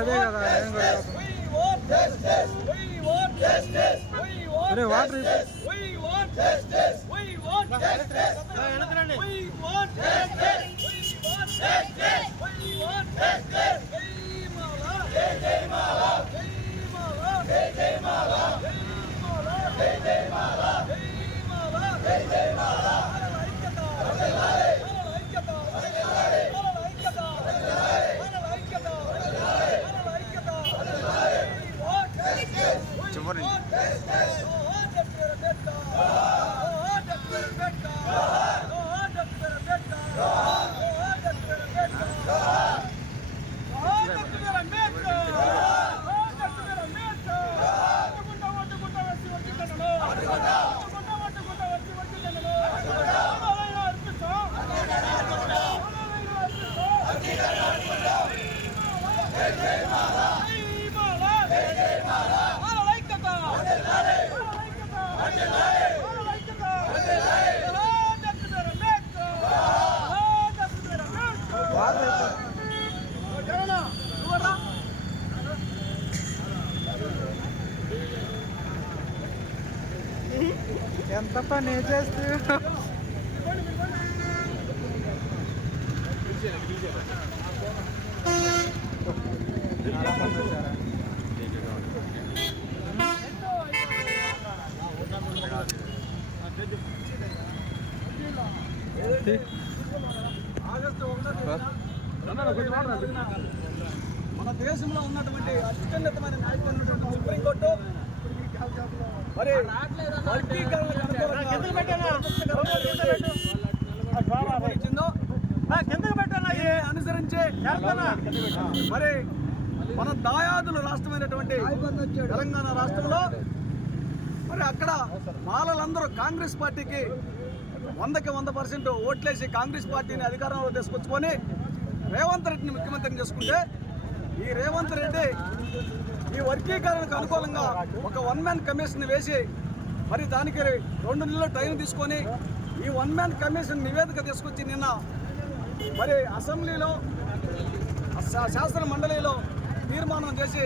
అదే కదా అరే వాటర్ చివరి ఎంత పని చేస్తూ మన దేశంలో ఉన్నటువంటి అత్యున్నతమైన నాయకుడు సుప్రీంకోర్టు మరి అనుసరించే మరి మన దాయాదుల రాష్ట్రమైనటువంటి తెలంగాణ రాష్ట్రంలో మరి అక్కడ మాలలందరూ కాంగ్రెస్ పార్టీకి 100% ఓట్లేసి కాంగ్రెస్ పార్టీని అధికారంలో తీసుకొచ్చుకొని రేవంత్ రెడ్డిని ముఖ్యమంత్రిని చేసుకుంటే ఈ రేవంత్ రెడ్డి ఈ వర్గీకరణకు అనుకూలంగా ఒక 1 మ్యాన్ కమిషన్ వేసి మరి దానికి 2 నెలల టైం తీసుకొని ఈ 1 మ్యాన్ కమిషన్ నివేదిక తీసుకొచ్చి నిన్న మరి అసెంబ్లీలో శాసన మండలిలో తీర్మానం చేసి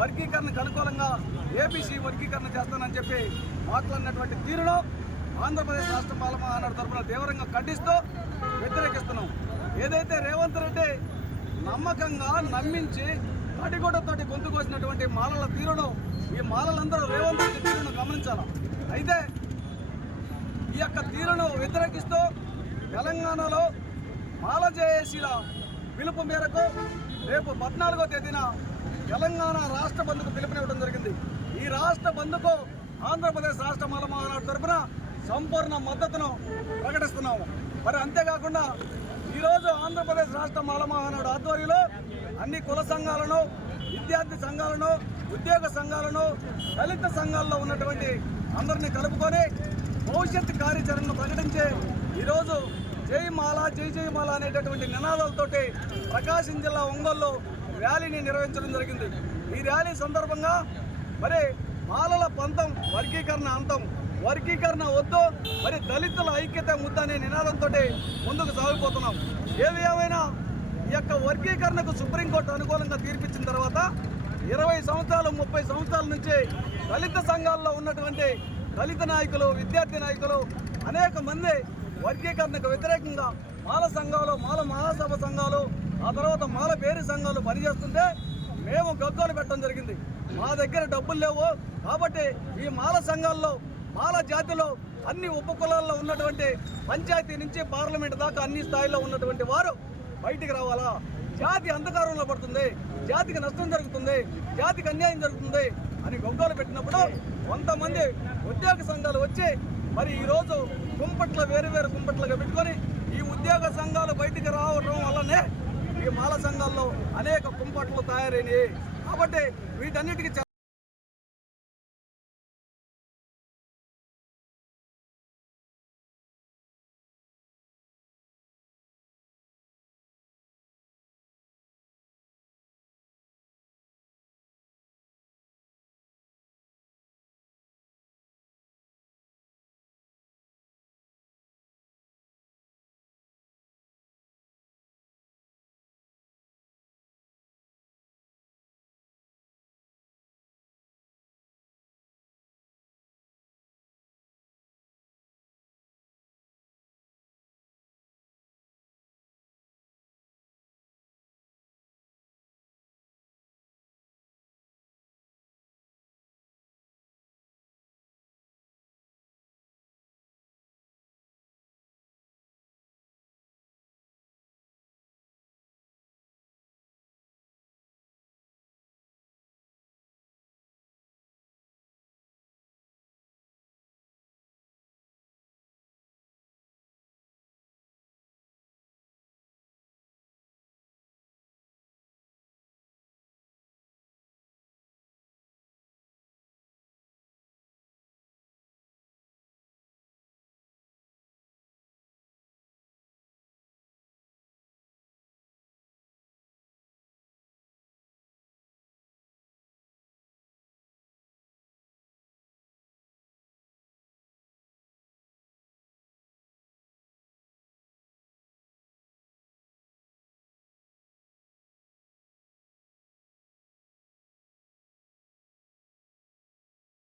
వర్గీకరణకు అనుకూలంగా ఏబీసీ వర్గీకరణ చేస్తానని చెప్పి మాట్లాడినటువంటి తీరులో ఆంధ్రప్రదేశ్ రాష్ట్ర పాలమహానాడు తరఫున తీవ్రంగా ఖండిస్తూ వ్యతిరేకిస్తున్నాం. ఏదైతే రేవంత్ రెడ్డి నమ్మకంగా నమ్మించి తడిగొడతోటి గొంతు కోసినటువంటి మాలల తీరును ఈ మాలలందరూ రేవంత్ రెడ్డి తీరును గమనించాలి. అయితే ఈ యొక్క తీరును వ్యతిరేకిస్తూ తెలంగాణలో మాల జేఏసీల పిలుపు మేరకు రేపు 14వ తేదీన తెలంగాణ రాష్ట్ర బంద్కు పిలుపునివ్వడం జరిగింది. ఈ రాష్ట్ర బంద్కు ఆంధ్రప్రదేశ్ రాష్ట్ర మాల మహానాడు తరఫున సంపూర్ణ మద్దతును ప్రకటిస్తున్నాము. మరి అంతేకాకుండా ఈరోజు ఆంధ్రప్రదేశ్ రాష్ట్ర మాల మహానాడు ఆధ్వర్యంలో అన్ని కుల సంఘాలను, విద్యార్థి సంఘాలను, ఉద్యోగ సంఘాలను, దళిత సంఘాల్లో ఉన్నటువంటి అందరినీ కలుపుకొని భవిష్యత్ కార్యాచరణను ప్రకటించి ఈరోజు జై మాల జై జై మాల అనేటటువంటి నినాదాలతోటి ప్రకాశం జిల్లా ఒంగోలులో ర్యాలీని నిర్వహించడం జరిగింది. ఈ ర్యాలీ సందర్భంగా మరి మాలల పంతం వర్గీకరణ అంతం, వర్గీకరణ వద్దు, మరి దళితుల ఐక్యత ముద్ద అనే నినాదంతో ముందుకు సాగిపోతున్నాం. ఏది ఏమైనా ఈ యొక్క వర్గీకరణకు సుప్రీంకోర్టు అనుకూలంగా తీర్పిచ్చిన తర్వాత 20 సంవత్సరాలు 30 సంవత్సరాల నుంచి దళిత సంఘాల్లో ఉన్నటువంటి దళిత నాయకులు, విద్యార్థి నాయకులు అనేక మంది వర్గీకరణకు వ్యతిరేకంగా మాల సంఘాలు, మాల మహాసభ సంఘాలు, ఆ తర్వాత మాల పేరు సంఘాలు పనిచేస్తుంటే మేము గగ్గోలు పెట్టడం జరిగింది. మా దగ్గర డబ్బులు లేవు కాబట్టి ఈ మాల సంఘాల్లో మాల జాతిలో అన్ని ఉపకులాల్లో ఉన్నటువంటి పంచాయతీ నుంచి పార్లమెంట్ దాకా అన్ని స్థాయిలో ఉన్నటువంటి వారు బయటికి రావాలా, జాతి అంధకారంలో పడుతుంది, జాతికి నష్టం జరుగుతుంది, జాతికి అన్యాయం జరుగుతుంది అని గొగ్గోలు పెట్టినప్పుడు కొంతమంది ఉద్యోగ సంఘాలు వచ్చి మరి ఈరోజు కుంపట్ల వేరు కుంపట్లుగా పెట్టుకొని ఈ ఉద్యోగ సంఘాలు బయటికి రావడం వల్లనే ఈ మాల సంఘాల్లో అనేక కుంపట్లు తయారైనవి. కాబట్టి వీటన్నిటికీ